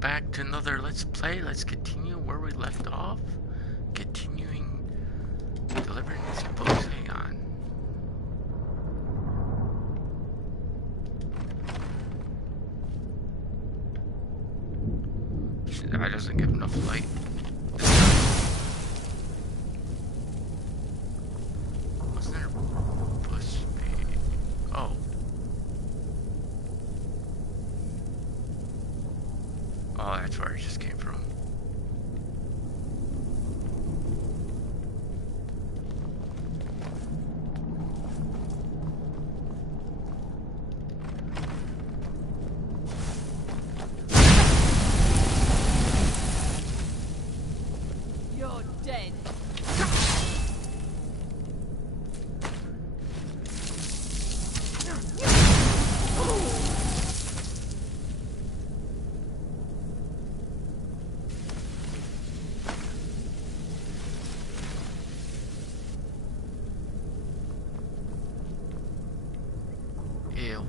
back to another Let's Play. Let's continue where we left off. Continuing delivering these books. Hang on. That doesn't give enough light. Wasn't there a bush? Oh. Oh, that's where it just came from. You're dead. Ew.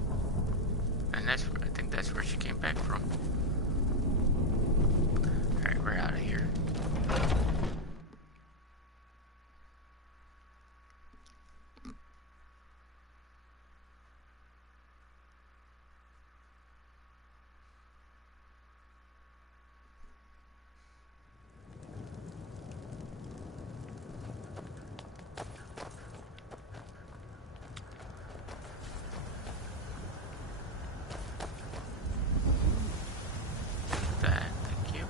And I think that's where she came back from. Alright, we're out of here. Thank you.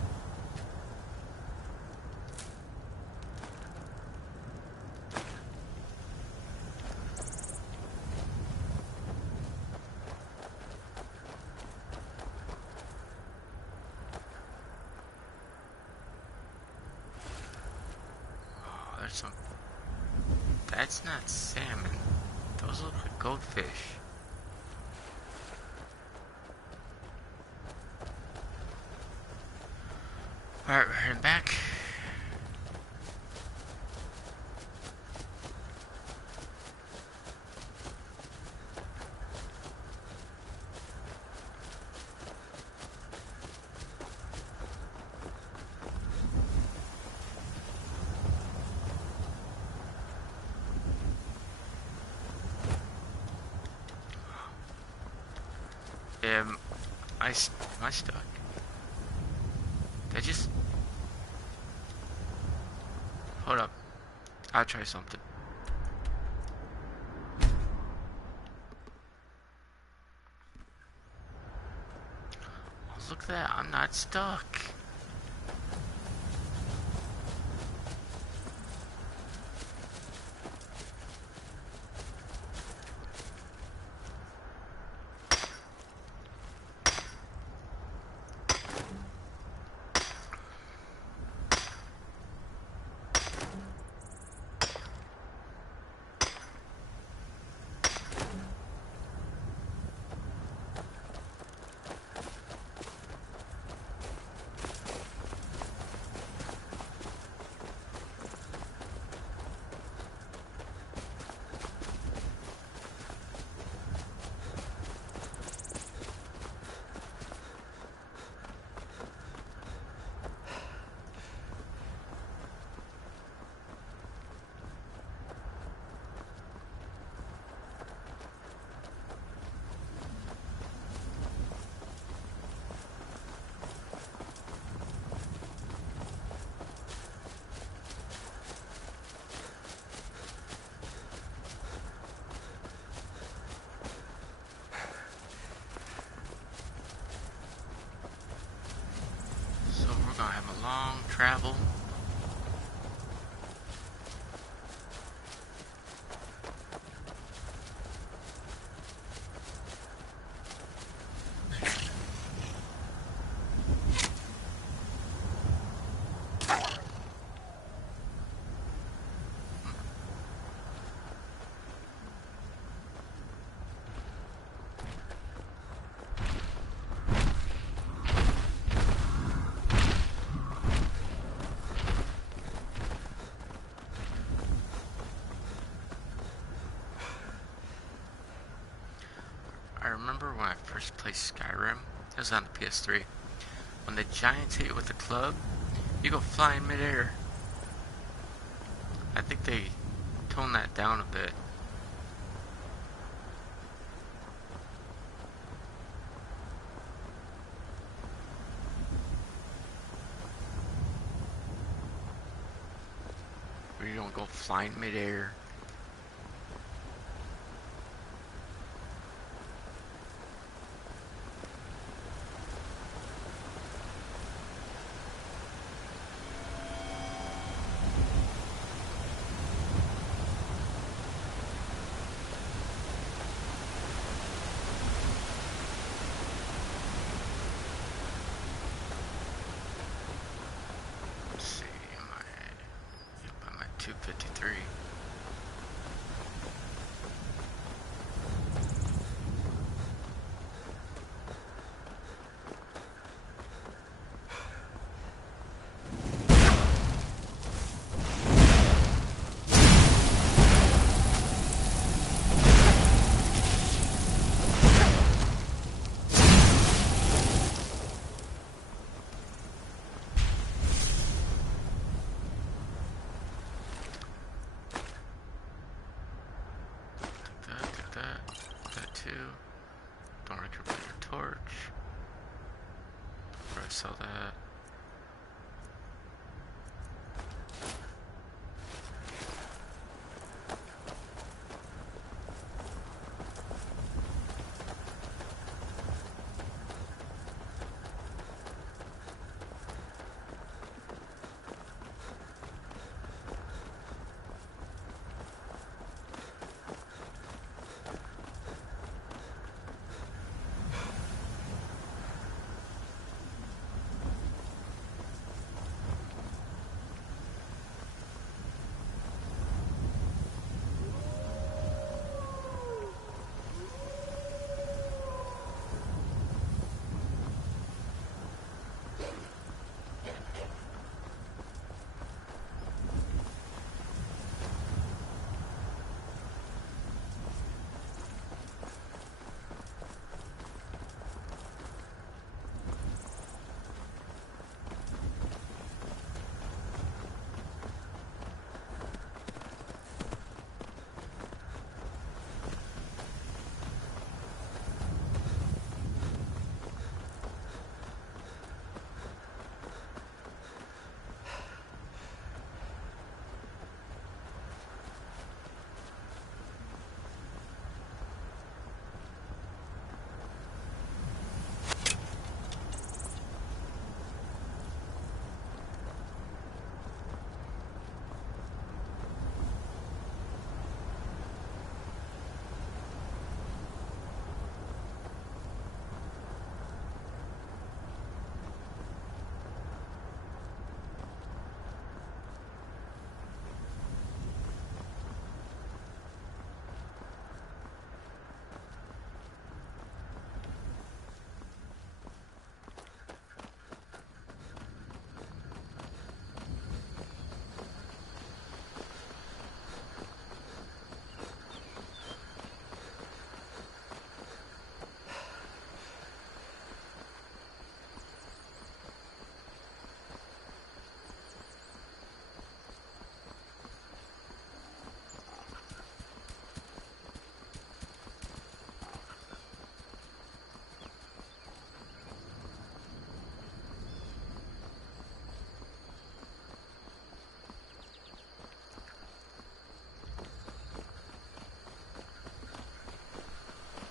Oh, there's some. That's not salmon. Those look like goldfish. Alright, we're heading back. Am I stuck? Did I just... Hold up. I'll try something. Oh, look at that. I'm not stuck. So we're gonna have a long travel. I remember when I first played Skyrim. It was on the PS3. When the giants hit you with a club, you go flying midair. I think they toned that down a bit. Where you don't go flying midair. Let's see, I'm at 253. That too. Don't recover your torch. Before I sell that.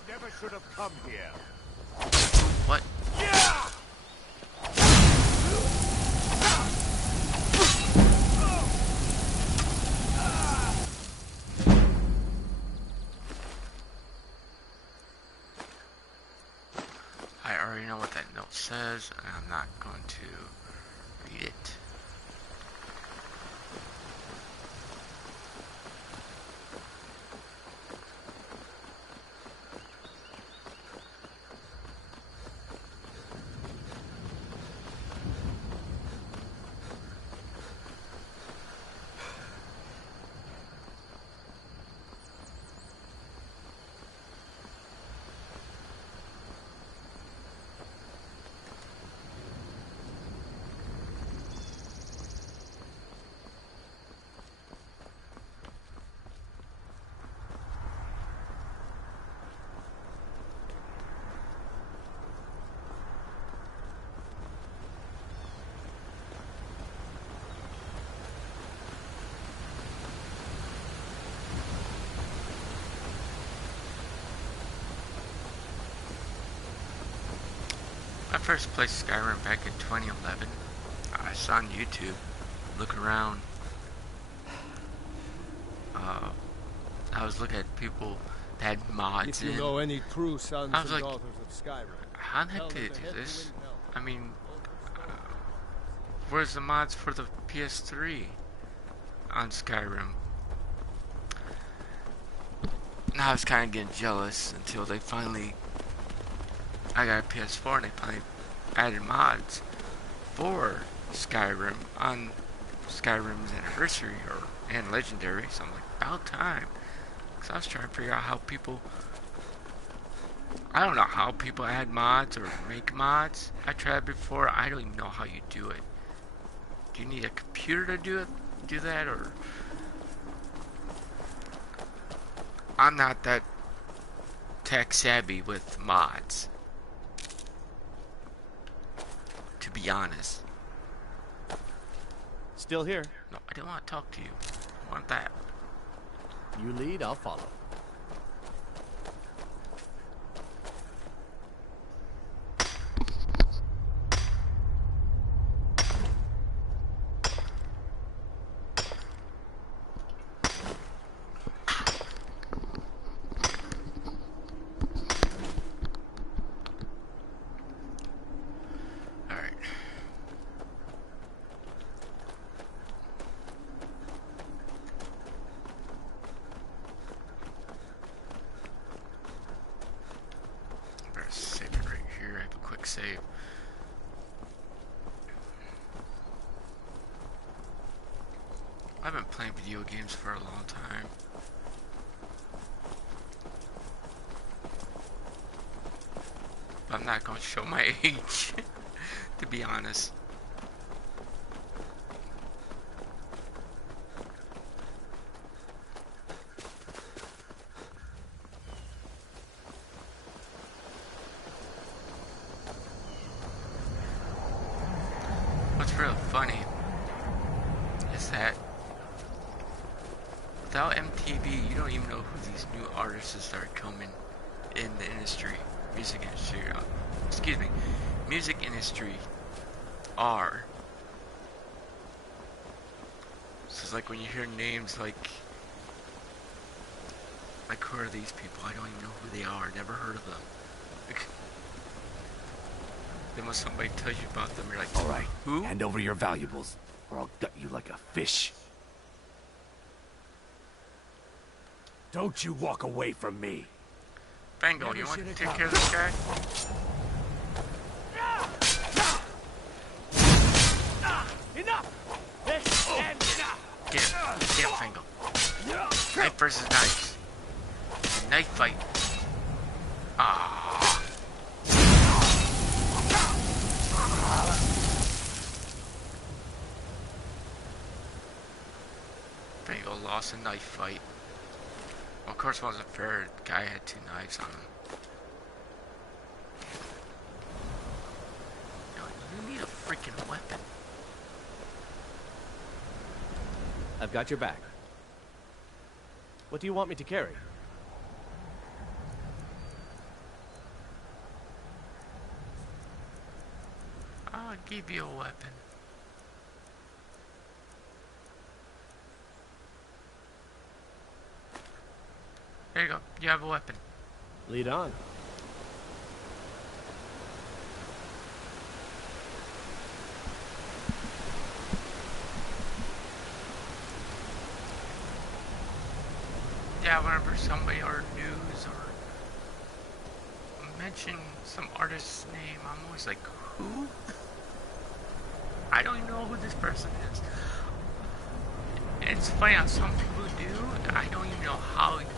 Never should have come here. What? Yeah! I already know what that note says, and I'm not going to read it. first played Skyrim back in 2011. I saw on YouTube, look around. I was looking at people that had mods If you in. know any true sons I was and like, daughters of Skyrim, how the heck did they do this? I mean, where's the mods for the PS3 on Skyrim? Now I was kind of getting jealous until they finally, I got a PS4 and they finally added mods for Skyrim on Skyrim's anniversary and legendary. So I'm like, about time. Because I was trying to figure out how people, I don't know how people add mods or make mods. I tried before. I don't even know how you do it. Do you need a computer to do that, or I'm not that tech savvy with mods, to be honest. Still here. No, I didn't want to talk to you. I want that. You lead, I'll follow. Alright. Better save it right here. I have a quick save. I've been playing video games for a long time. I'm not going to show my age, to be honest. What's real funny is that without MTV, you don't even know who these new artists are coming in the industry. Music industry, music industry are. So it's like when you hear names like who are these people? I don't even know who they are. Never heard of them. Then when somebody tells you about them, you're like, all right, who? hand over your valuables, or I'll gut you like a fish. Don't you walk away from me. Bango, you want to take care of this guy? Enough! Get him, Fango. Knife versus knife. Knife fight. Ah. Fango lost a knife fight. Well, of course it wasn't fair. The guy had 2 knives on him. You need a freaking weapon. I've got your back. What do you want me to carry? I'll give you a weapon. There you go. You have a weapon. Lead on. Yeah, whenever somebody or news or mention some artist's name, I'm always like, who? I don't even know who this person is. And it's funny how some people do. I don't even know how people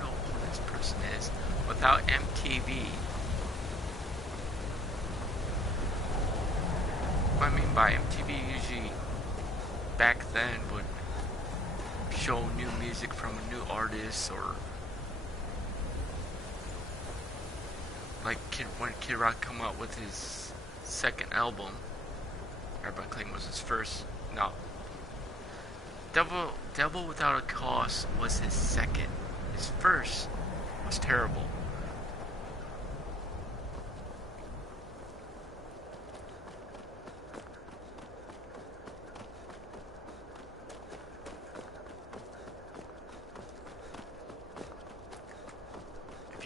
know who this person is without MTV. What I mean by MTV usually back then would show new music from a new artist, or like when Kid Rock come out with his second album, everybody claimed was his first. No, Devil Without a Cause was his second. His first was terrible.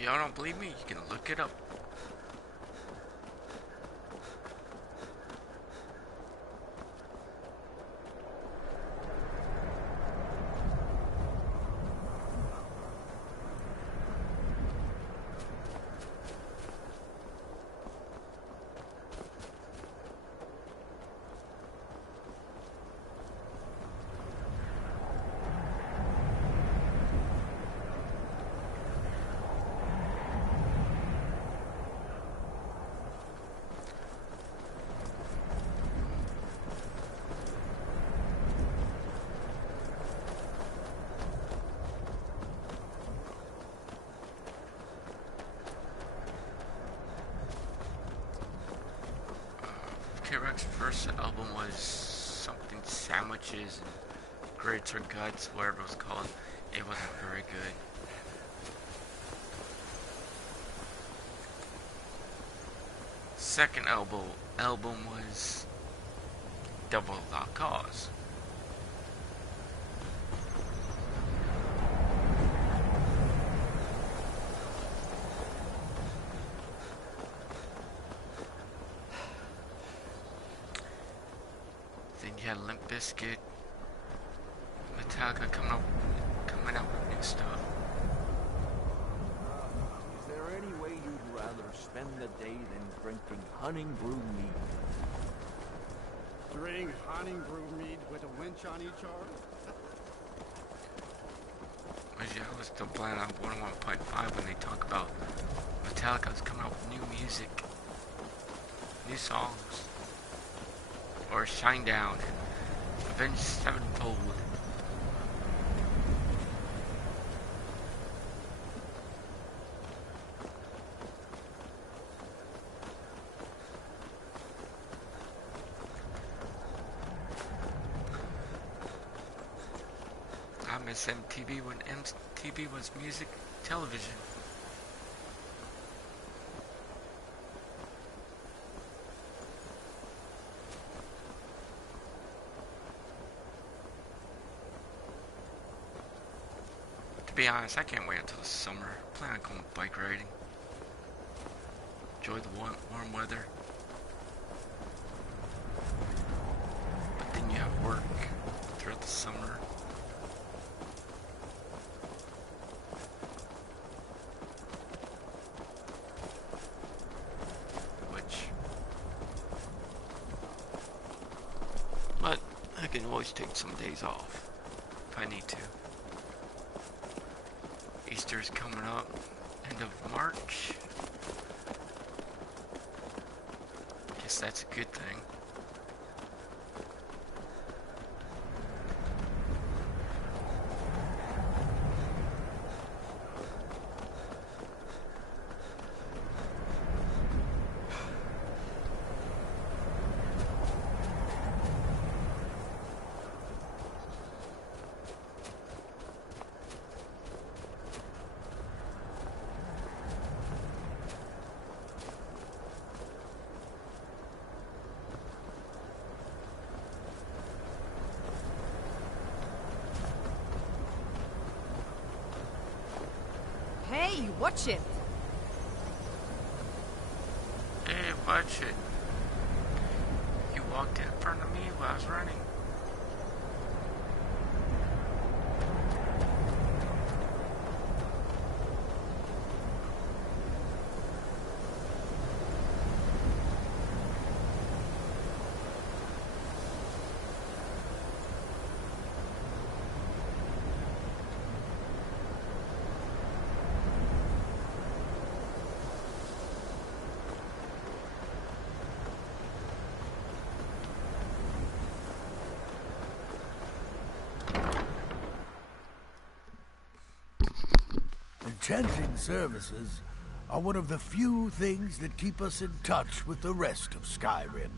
y'all don't believe me, you can look it up. K-Rock's first album was something sandwiches and grits or guts, whatever it was called. It wasn't very good. Second album was Double Without Cause. Then you had Limp Bizkit, Metallica coming out with new stuff. Is there any way you'd rather spend the day than drinking hunting brew mead? Drink hunting brew mead with a winch on each arm? But yeah, I was still playing on 101.5 when they talk about Metallica's coming out with new music, new songs, or Shine Down and Avenged Sevenfold. I miss MTV when MTV was music television. To be honest, I can't wait until the summer. I plan on going bike riding. Enjoy the warm weather. But then you have work throughout the summer. But I can always take some days off if I need to. Easter's coming up, end of March. Guess that's a good thing. Hey, watch it! Hey, watch it. You walked in front of me while I was running. Enchanting services are one of the few things that keep us in touch with the rest of Skyrim.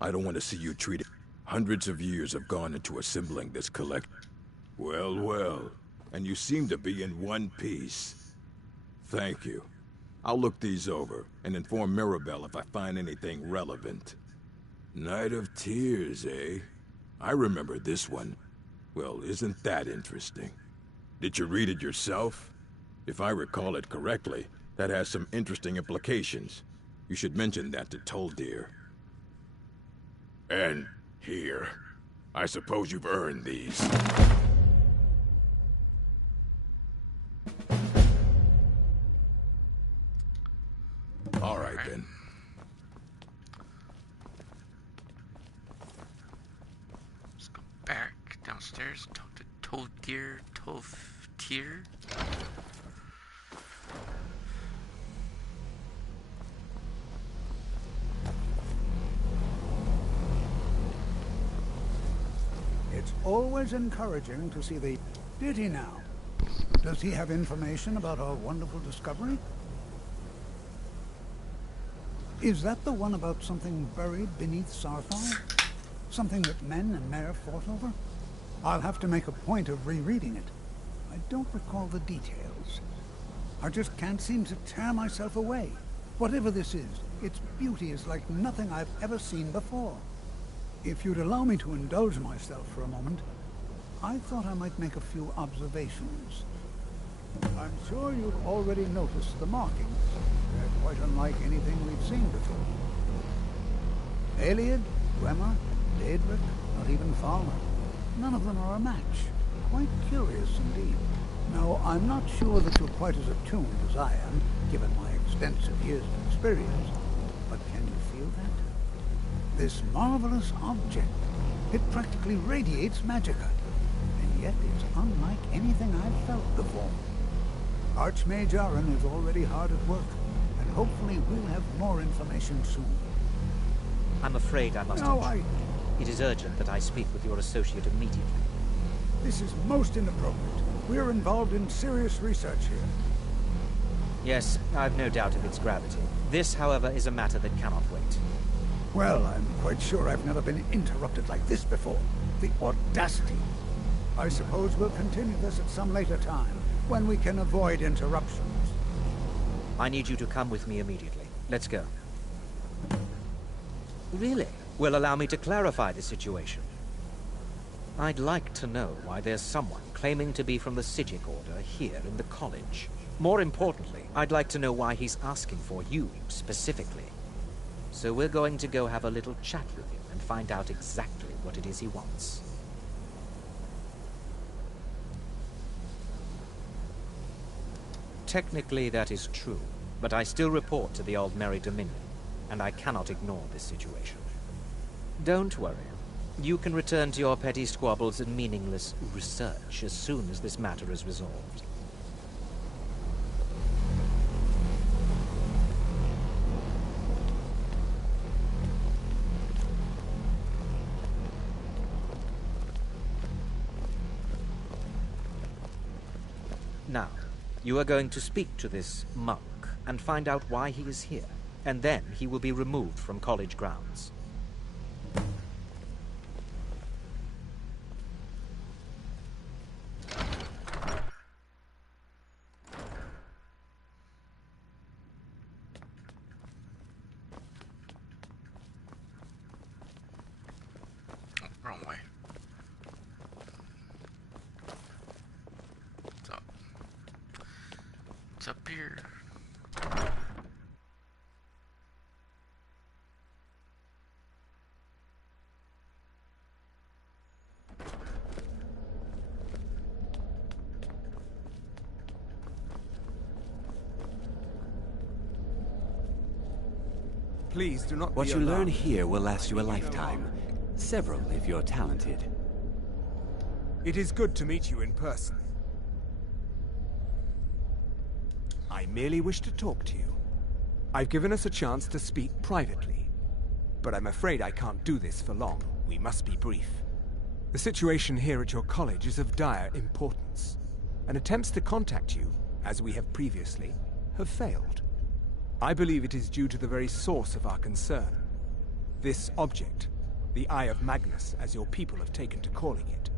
I don't want to see you treated. Hundreds of years have gone into assembling this collection. Well, well. And you seem to be in one piece. Thank you. I'll look these over and inform Mirabelle if I find anything relevant. Night of Tears, eh? I remember this one. Well, isn't that interesting? Did you read it yourself? If I recall it correctly, that has some interesting implications. You should mention that to Toldir. And here. I suppose you've earned these. All right, then. Let's go back downstairs, talk to Toldir. It's always encouraging to see the... Did he now? Does he have information about our wonderful discovery? Is that the one about something buried beneath Sarthal? Something that men and Mare fought over? I'll have to make a point of rereading it. I don't recall the details. I just can't seem to tear myself away. Whatever this is, its beauty is like nothing I've ever seen before. If you'd allow me to indulge myself for a moment, I thought I might make a few observations. I'm sure you've already noticed the markings. They're quite unlike anything we've seen before. Eliad, Gwemmer, Daedric, not even Falmer. None of them are a match. Quite curious indeed. Now, I'm not sure that you're quite as attuned as I am, given my extensive years of experience, but can you feel that? This marvelous object, it practically radiates magicka, and yet it's unlike anything I've felt before. Archmage Aaron is already hard at work, and hopefully we'll have more information soon. I'm afraid I must... No, It is urgent that I speak with your associate immediately. This is most inappropriate. We're involved in serious research here. Yes, I've no doubt of its gravity. This, however, is a matter that cannot wait. Well, I'm quite sure I've never been interrupted like this before. The audacity. I suppose we'll continue this at some later time, when we can avoid interruptions. I need you to come with me immediately. Let's go. Really? Well, allow me to clarify the situation. I'd like to know why there's someone claiming to be from the Sijic Order here in the college. More importantly, I'd like to know why he's asking for you, specifically. So we're going to go have a little chat with him and find out exactly what it is he wants. Technically, that is true, but I still report to the Old Merry Dominion, and I cannot ignore this situation. Don't worry. You can return to your petty squabbles and meaningless research as soon as this matter is resolved. Now, you are going to speak to this monk and find out why he is here, and then he will be removed from college grounds. Wrong way. What's up? What's up here? Please do not What be you learn alarmed. here will last you a lifetime. Several if you're talented. It is good to meet you in person. I merely wish to talk to you. I've given us a chance to speak privately, but I'm afraid I can't do this for long. We must be brief. The situation here at your college is of dire importance, and attempts to contact you, as we have previously, have failed. I believe it is due to the very source of our concern. This object, the Eye of Magnus, as your people have taken to calling it.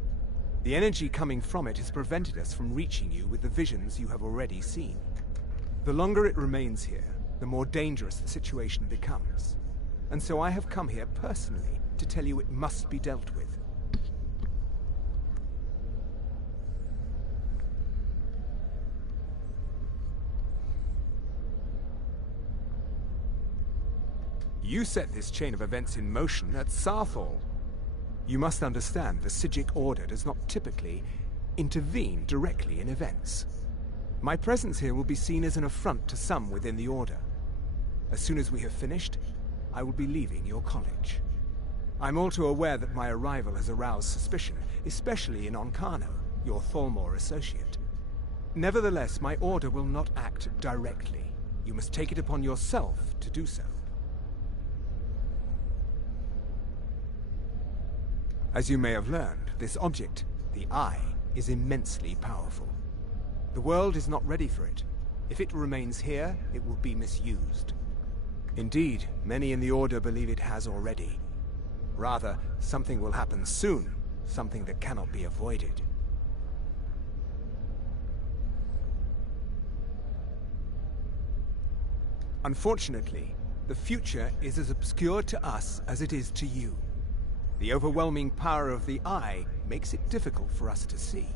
The energy coming from it has prevented us from reaching you with the visions you have already seen. The longer it remains here, the more dangerous the situation becomes. And so I have come here personally to tell you it must be dealt with. You set this chain of events in motion at Sarthal. You must understand the Psijic Order does not typically intervene directly in events. My presence here will be seen as an affront to some within the Order. As soon as we have finished, I will be leaving your college. I'm all too aware that my arrival has aroused suspicion, especially in Onkano, your Thalmor associate. Nevertheless, my Order will not act directly. You must take it upon yourself to do so. As you may have learned, this object, the Eye, is immensely powerful. The world is not ready for it. If it remains here, it will be misused. Indeed, many in the Order believe it has already. Rather, something will happen soon, something that cannot be avoided. Unfortunately, the future is as obscure to us as it is to you. The overwhelming power of the Eye makes it difficult for us to see.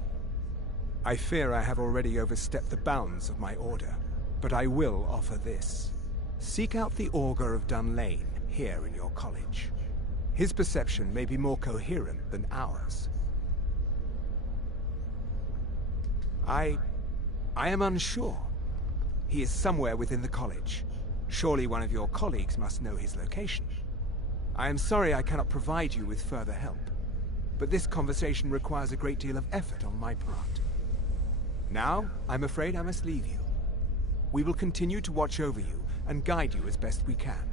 I fear I have already overstepped the bounds of my Order, but I will offer this. Seek out the Augur of Dunlane here in your college. His perception may be more coherent than ours. I am unsure. He is somewhere within the college. Surely one of your colleagues must know his location. I am sorry I cannot provide you with further help, but this conversation requires a great deal of effort on my part. Now, I'm afraid I must leave you. We will continue to watch over you and guide you as best we can.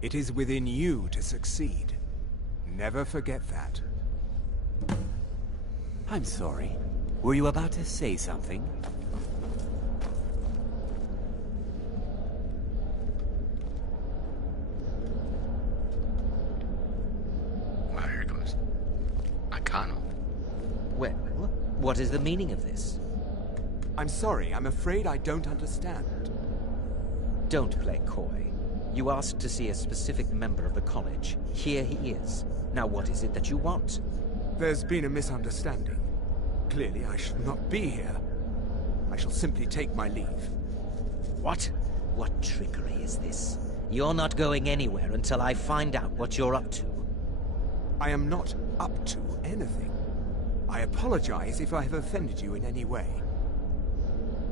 It is within you to succeed. Never forget that. I'm sorry. Were you about to say something? Wow, here goes Akano. Well, what is the meaning of this? I'm sorry, I'm afraid I don't understand. Don't play coy. You asked to see a specific member of the college. Here he is. Now what is it that you want? There's been a misunderstanding. Clearly I should not be here. I shall simply take my leave. What? What trickery is this? You're not going anywhere until I find out what you're up to. I am not up to anything. I apologize if I have offended you in any way.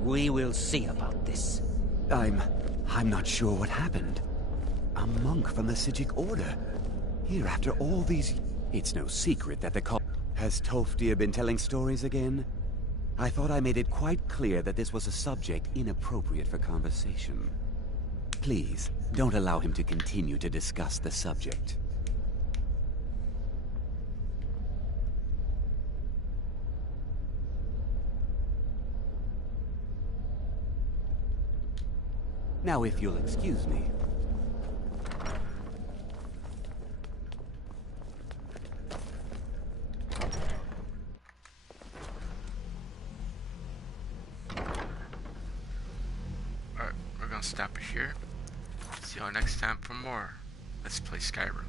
We will see about this. I'm not sure what happened. A monk from the Psijic Order. Here after all these... It's no secret that the cult... Has Tolfdir been telling stories again? I thought I made it quite clear that this was a subject inappropriate for conversation. Please, don't allow him to continue to discuss the subject. Now, if you'll excuse me. Alright, we're gonna stop it here. See y'all next time for more Let's Play Skyrim.